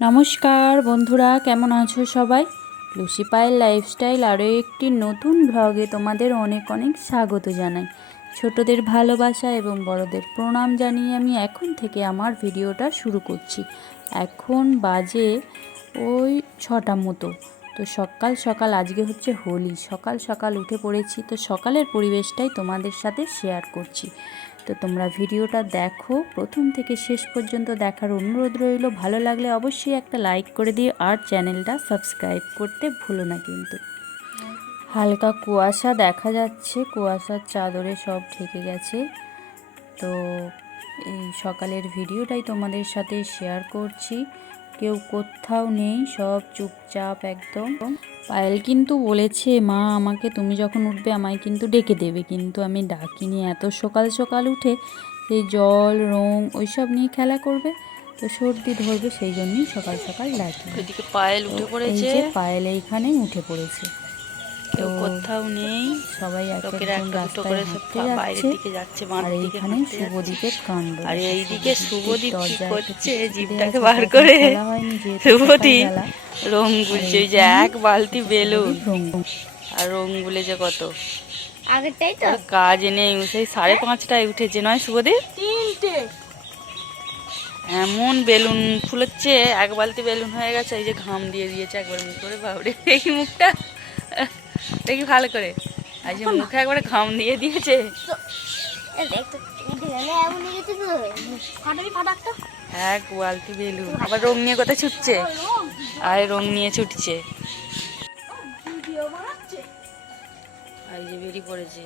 নমস্কার বন্ধুরা, কেমন আছো সবাই? লুসি পায়েল লাইফস্টাইল আরও একটি নতুন ব্লগে তোমাদের অনেক অনেক স্বাগত জানাই। ছোটদের ভালোবাসা এবং বড়দের প্রণাম জানিয়ে আমি এখন থেকে আমার ভিডিওটা শুরু করছি। এখন বাজে ওই 6টা মতো। তো সকাল সকাল আজকে হচ্ছে হোলি, সকাল সকাল উঠে পড়েছি। তো সকালের পরিবেশটাই তোমাদের সাথে শেয়ার করছি। তো তোমরা ভিডিওটা দেখো, প্রথম থেকে শেষ পর্যন্ত দেখার অনুরোধ রইল। ভালো লাগলে অবশ্যই একটা লাইক করে দিও আর চ্যানেলটা সাবস্ক্রাইব করতে ভুলো না কিন্তু। হালকা কুয়াশা দেখা যাচ্ছে, কুয়াশার চাদরে সব ঢেকে গেছে। তো এই সকালের ভিডিওটাই তোমাদের সাথে শেয়ার করছি। কেউ কোথাও নেই, সব চুপচাপ একদম। পায়েল কিন্তু বলেছে, মা আমাকে তুমি যখন উঠবে আমায় কিন্তু ডেকে দেবে, কিন্তু আমি ডাকিনি। এত সকাল সকাল উঠে সেই জল রং ওইসব নিয়ে খেলা করবে, তো সর্দি ধরবে, সেই জন্যই সকাল সকাল ডাকি। এদিকে পায়েল উঠে পড়েছে, এই যে পায়েল এইখানেই উঠে পড়েছে। কেউ কোথাও নেই, সবাই এক লোকেরা একজন একটা দুটো রাস্তায় করে সব হাঁটতে বাইরের যাচ্ছে। দিকে যাচ্ছে, আর মাঠের দিকে এইখানে হাঁটতে যাচ্ছে। শুভদীপের কাণ্ড। আর এইদিকে শুভদীপ কি করছে, জিভটাকে বার বার করে হয়নি যেহেতু শুভদীপ সকালবেলা। রং গুলছে। ওই যে এক বালতি বেলুন রং আর রং গুলেছে কত। আগেরটাই তো ওর কাজ নেই, সেই 5:30টায় উঠেছে নয় শুভদীপ? 3টে এমন বেলুন ফুলেছে, এক বালতি বেলুন হয়ে গেছে। এই যে ঘাম দিয়ে দিয়েছে একবার মুখ করে, বাবরে দেখি মুখটা, দেখি ভালো করে। এই যে মুখে একবারে ঘাম দিয়ে দিয়েছে। এক বালতি বেলুন, আবার রং নিয়ে কোথায় ছুটছে, আর রং নিয়ে ছুটছে। এই যে বেরিয়ে পড়েছে,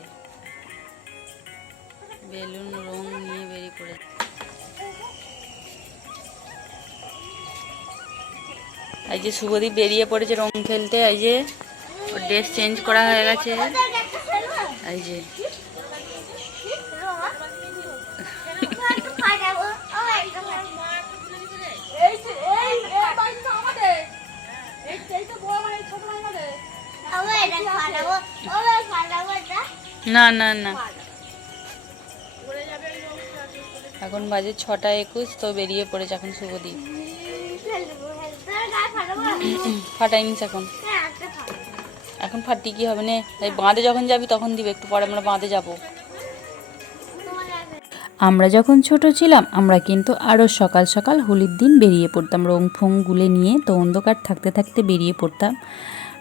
বেলুন রং নিয়ে বেরিয়ে পড়েছে। এই যে শুভদীপ বেরিয়ে পড়েছে রং খেলতে। এই যে ওর ড্রেস চেঞ্জ করা হয়ে গেছে। এই যে না না না, এখন বাজে 6:21, তো বেরিয়ে পড়েছে এখন শুভদীপ। ফাটাইনিস এখন, এখন ফাটি কি হবে না, এই বাঁধে যখন যাবি তখন দিবে, একটু পরে আমরা বাঁধে যাব। আমরা যখন ছোট ছিলাম আমরা কিন্তু আরও সকাল সকাল হোলির দিন বেরিয়ে পড়তাম রং ফং গুলে নিয়ে। তো অন্ধকার থাকতে থাকতে বেরিয়ে পড়তাম।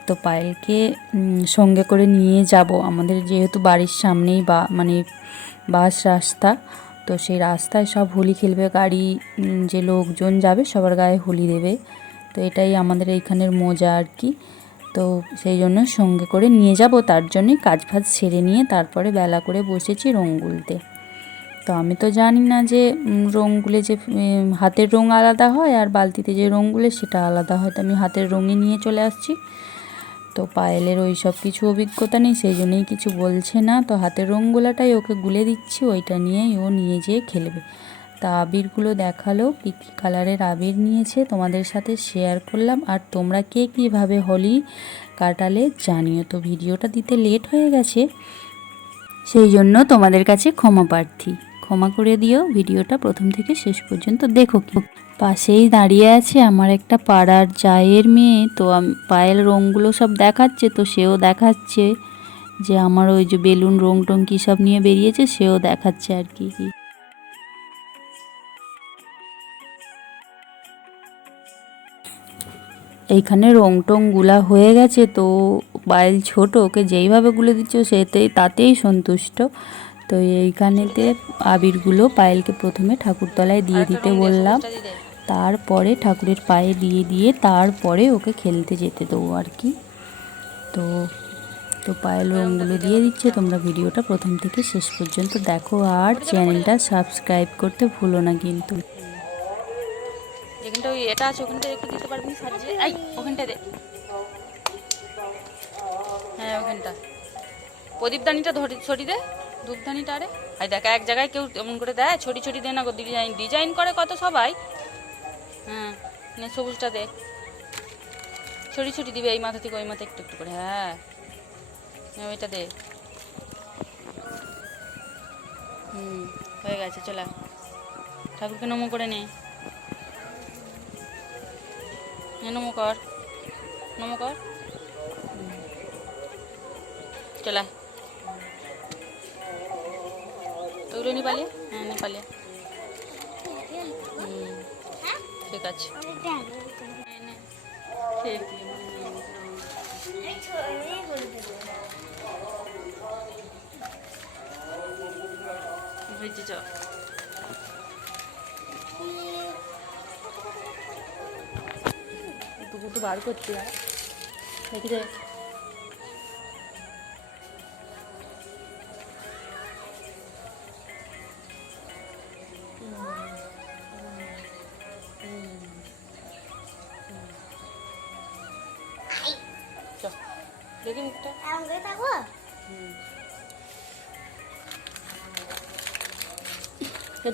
তো পায়েলকে সঙ্গে করে নিয়ে যাব, আমাদের যেহেতু বাড়ির সামনেই মানে বাস রাস্তা, তো সেই রাস্তায় সব হোলি খেলবে, গাড়ি যে লোকজন যাবে সবার গায়ে হোলি দেবে। তো এটাই আমাদের এইখানের মজা আর কি। তো সেই জন্য সঙ্গে করে নিয়ে যাব, তার জন্যই কাজ ফাজ সেরে নিয়ে তারপরে বেলা করে বসেছি রং গুলতে। তো আমি তো জানি না যে রঙগুলো যে হাতের রং আলাদা হয় আর বালতিতে যে রঙগুলো সেটা আলাদা হয়। তো আমি হাতের রঙই নিয়ে চলে আসছি। তো পায়েলের ওই সব কিছু অভিজ্ঞতা নেই, সেই জন্যই কিছু বলছে না। তো হাতের রঙগুলোটাই ওকে গুলে দিচ্ছি, ওইটা নিয়েই ও নিয়ে যেয়ে খেলবে। তা আবিরগুলো দেখালো, কী কী কালারের আবির নিয়েছে তোমাদের সাথে শেয়ার করলাম। আর তোমরা কে কীভাবে হোলি কাটালে জানিও। তো ভিডিওটা দিতে লেট হয়ে গেছে, সেই জন্য তোমাদের কাছে ক্ষমা প্রার্থী, ক্ষমা করে দিও। ভিডিওটা প্রথম থেকে শেষ পর্যন্ত দেখো। পাশেই দাঁড়িয়ে আছে আমার একটা পাড়ার জায়ের মেয়ে। তো পায়েল রঙগুলো সব দেখাচ্ছে, তো সেও দেখাচ্ছে যে আমার ওই যে বেলুন রং টং কী সব নিয়ে বেরিয়েছে, সেও দেখাচ্ছে আর কি। এইখানে রং টং গুলা হয়ে গেছে। তো পায়েল ছোট, ওকে যেইভাবে গুলে দিচ্ছ তাতেই সন্তুষ্ট। তো এইখানেতে আবিরগুলো পায়েলকে প্রথমে ঠাকুরতলায় দিয়ে দিতে বললাম, তারপরে ঠাকুরের পায়ে দিয়ে দিয়ে তারপরে ওকে খেলতে যেতে দেবো আর কি। তো তো পায়েল রঙগুলো দিয়ে দিচ্ছে। তোমরা ভিডিওটা প্রথম থেকে শেষ পর্যন্ত দেখো আর চ্যানেলটা সাবস্ক্রাইব করতে ভুলো না কিন্তু। যেখানটা ওই এটা আছে ওখানটা রেখে দিতে পারবি সাজিয়ে, এই ওখানটা দে, হ্যাঁ ওখানটা প্রদীপদানিটা ধরে ছড়ি দে, ধূপদানিটা। আরে আই দেখ এক জায়গায় কেউ এমন করে দেয়, ছড়ি ছড়ি দে না গো, ডিজাইন ডিজাইন করে কত সবাই। হ্যাঁ নে সবুজটা দে, ছড়ি ছড়ি দিবে এই মাথা থেকে ওই মাথা একটু একটু করে। হ্যাঁ ওইটা দে। হয়ে গেছে, চলা ঠাকুরকে নমো করে নে। নমো কর, নমো কর। চলা ওগুলো নিয়ে পালিয়ে, হ্যাঁ নিয়ে পালিয়ে। ঠিক আছে হয়েছে চ। একটু বার করছি দেখি রে। দেখি মুখটা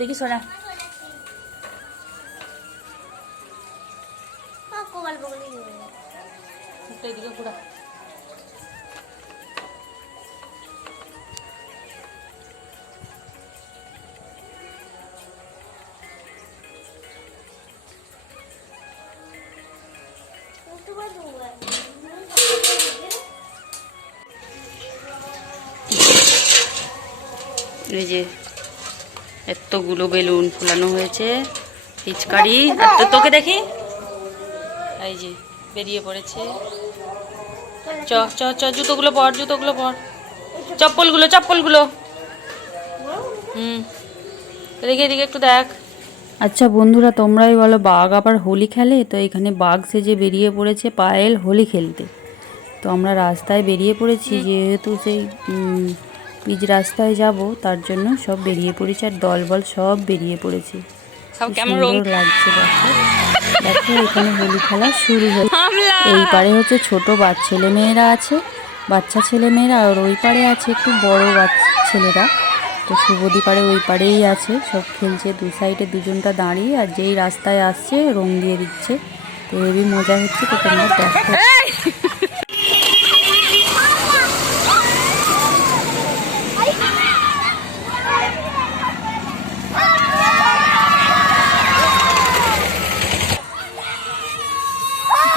দেখি সোনা মুখটা এদিকে পুরা। এই যে এতগুলো বেলুন ফুলানো হয়েছে, পিচকারি। তোকে দেখি, এই যে বেরিয়ে পড়েছে। চ চ চ, জুতোগুলো পর, জুতোগুলো পর, চপ্পলগুলো, চপ্পলগুলো। এদিকে এদিকে একটু দেখ। আচ্ছা বন্ধুরা, তোমরাই বলো, বাঘ আবার হোলি খেলে? তো এখানে বাঘ সেজে বেরিয়ে পড়েছে পায়েল হোলি খেলতে। তো আমরা রাস্তায় বেরিয়ে পড়েছি, যেহেতু সেই পিচ রাস্তায় যাব, তার জন্য সব বেরিয়ে পড়েছে, আর দলবল সব বেরিয়ে পড়েছে। সব কি কেমন রং সুন্দর লাগছে দেখো। দেখো এখানে হোলি খেলা শুরু হয়ে, এই পারে হচ্ছে ছোট ছেলে মেয়েরা আছে, বাচ্চা ছেলে মেয়েরা, আর ওই পারে আছে একটু বড় ছেলেরা। তো শুভদী পারে ওই পারেই আছে, সব খেলছে। দু সাইডে দুজনটা দাঁড়িয়ে, আর যেই রাস্তায় আসছে রং দিয়ে দিচ্ছে। তো হেবি মজা হচ্ছে, তো তোমরা দেখো।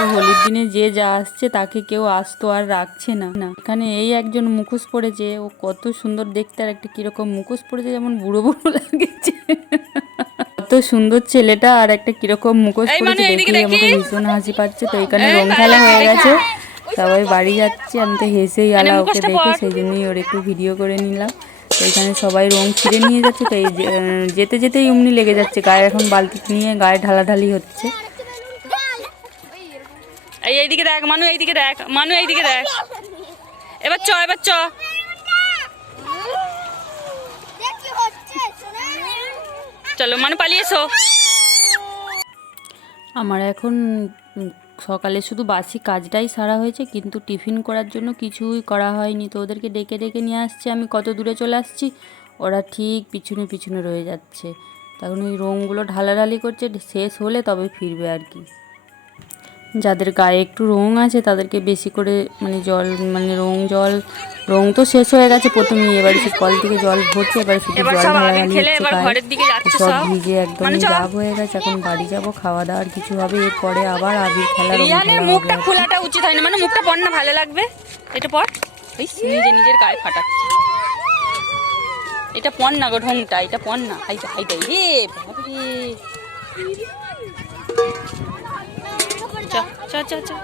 তো হোলির দিনে যে যা আসছে তাকে কেউ আসতো আর রাখছে না। এখানে এই একজন মুখোশ পড়েছে, ও কত সুন্দর দেখতে, আর একটা কিরকম মুখোশ পড়েছে, যেমন বুড়ো বুড়ো লাগছে। কত সুন্দর ছেলেটা, আর একটা কিরকম মুখোশ পড়েছে, দেখে আমাকে ভীষণ হাসি পাচ্ছে। তো এখানে রং খেলা হয়ে গেছে, সবাই বাড়ি যাচ্ছে। আমি তো হেসেই আলা ওকে দেখে, সেই জন্যই ওর একটু ভিডিও করে নিলাম। তো এখানে সবাই রং ছিঁড়ে নিয়ে যাচ্ছে, তো এই যেতে যেতেই অমনি লেগে যাচ্ছে গায়ে। এখন বালতি নিয়ে গায়ে ঢালাঢালি হচ্ছে। এইদিকে দেখ মানু, এইদিকে দেখ মানু, এইদিকে দেখ। এবার চ, এবার চ। চলো মানু, পালিয়ে এসো। আমার এখন সকালে শুধু বাসি কাজটাই সারা হয়েছে, কিন্তু টিফিন করার জন্য কিছুই করা হয়নি। তো ওদেরকে ডেকে ডেকে নিয়ে আসছে, আমি কত দূরে চলে আসছি, ওরা ঠিক পিছনে পিছনে রয়ে যাচ্ছে। তখন ওই রঙগুলো ঢালাঢালি করছে, শেষ হলে তবে ফিরবে আর কি। যাদের গায়ে একটু রং আছে তাদেরকে বেশি করে জল, রং তো শেষ হয়ে গেছে প্রথমেই। এবারে সে কল থেকে জল ভরছে, এবারে শুধু জল ঢালাঢালি হচ্ছে গায়ে। সব ভিজে একদম ডাব হয়ে গেছে। এখন বাড়ি যাব, খাওয়া দাওয়ার কিছু হবে, এরপরে আবার আবির খেলা, রং খেলা মুখটা হবে। খোলাটা উচিত হয় না, মানে মুখটা পর না, ভালো লাগবে। এটা পর, নিজে নিজের গায়ে ফাটাচ্ছে। এটা পর না গো, ঢংটা এটা পর না। হাইটা হাইটা রে বাবারে। চা চা চা চা।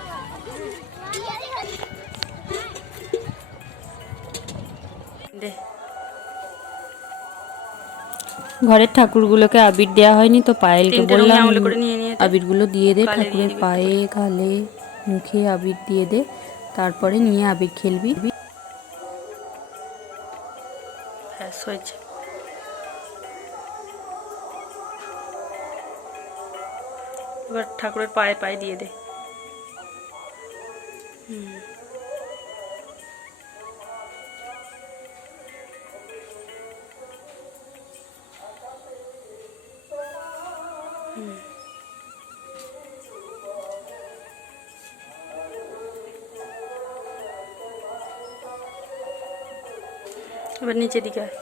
ঘরের ঠাকুরগুলোকে আবির দেওয়া হয়নি, তো পায়েলকে বললাম আবিরগুলো দিয়ে দে, ঠাকুরের পায়ে, গালে, মুখে আবির দিয়ে দে, তারপরে নিয়ে আবির খেলবি। হয়েছে। এবার ঠাকুরের পায়ে পায়ে দিয়ে দে। এবার নিচের দিকে আয়।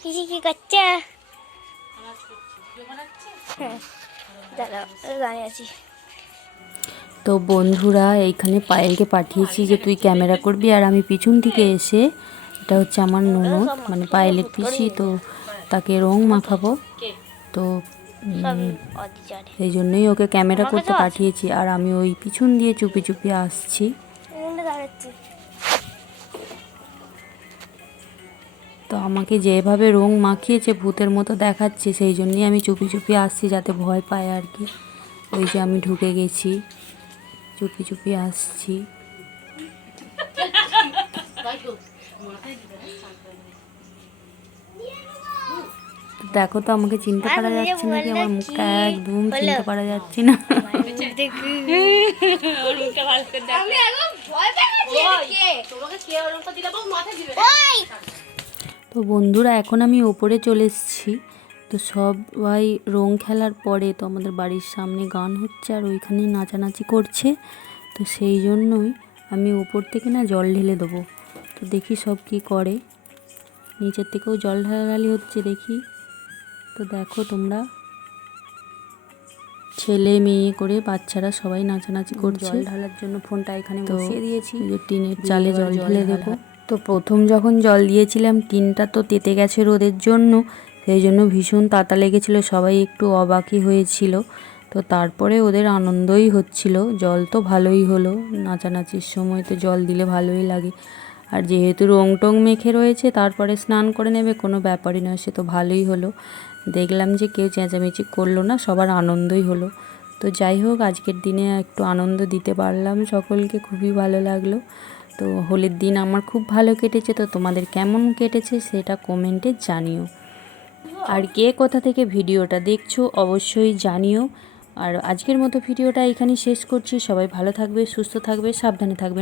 পিসি কি করছে? হ্যাঁ দাঁড়াও দাঁড়িয়ে আছি। তো বন্ধুরা এইখানে পায়েলকে পাঠিয়েছি যে তুই ক্যামেরা করবি, আর আমি পিছন থেকে এসে, এটা হচ্ছে আমার ননদ মানে পায়েলের পিসি, তো তাকে রং মাখাবো। তো সেই জন্যই ওকে ক্যামেরা করতে পাঠিয়েছি, আর আমি ওই পিছন দিয়ে চুপি চুপি আসছি। দাঁড়াচ্ছি। তো আমাকে যেভাবে রং মাখিয়েছে ভূতের মতো দেখাচ্ছে, সেই জন্যই আমি চুপি চুপি আসছি যাতে ভয় পায় আর কি। ওই যে আমি ঢুকে গেছি, চুপি চুপি আসছি। দেখো তো আমাকে চিনতে পারা যাচ্ছে নাকি, আমার মুখটা একদম চিনতে পারা যাচ্ছে না। তো বন্ধুরা এখন আমি ওপরে চলে এসেছি। তো সবাই রং খেলার পরে তো আমাদের বাড়ির সামনে গান হচ্ছে আর ওইখানে নাচানাচি করছে। তো সেই জন্যই আমি ওপর থেকে না জল ঢেলে দেবো। তো দেখি সব কি করে, নিচের থেকেও জল ঢালাঢালি হচ্ছে দেখি। তো দেখো তোমরা, ছেলে মেয়ে করে বাচ্চারা সবাই নাচানাচি করছে। জল ঢালার জন্য ফোনটা এখানে বসিয়ে দিয়েছি, টিনের চালে জল ঢেলে দেবো। তো প্রথম যখন জল দিয়েছিলাম টিনটা তো তেতে গেছে রোদের জন্য, সেই জন্য ভীষণ তাতা লেগেছিল, সবাই একটু অবাকই হয়েছিল। তো তারপরে ওদের আনন্দই হচ্ছিল, জল তো ভালোই হলো, নাচানাচির সময় তো জল দিলে ভালোই লাগে। আর যেহেতু রং টং মেখে রয়েছে তারপরে স্নান করে নেবে, কোনো ব্যাপারই নয়, সে তো ভালোই হলো। দেখলাম যে কেউ চেঁচামেচি করলো না, সবার আনন্দই হলো। তো যাই হোক, আজকের দিনে একটু আনন্দ দিতে পারলাম সকলকে, খুবই ভালো লাগলো। তো হোলির দিন আমার খুব ভালো কেটেছে। তো তোমাদের কেমন কেটেছে সেটা কমেন্টে জানিও, আর কে কোথা থেকে ভিডিওটা দেখছো অবশ্যই জানিও। আর আজকের মতো ভিডিওটা এখানেই শেষ করছি। সবাই ভালো থাকবে, সুস্থ থাকবে, সাবধানে থাকবে।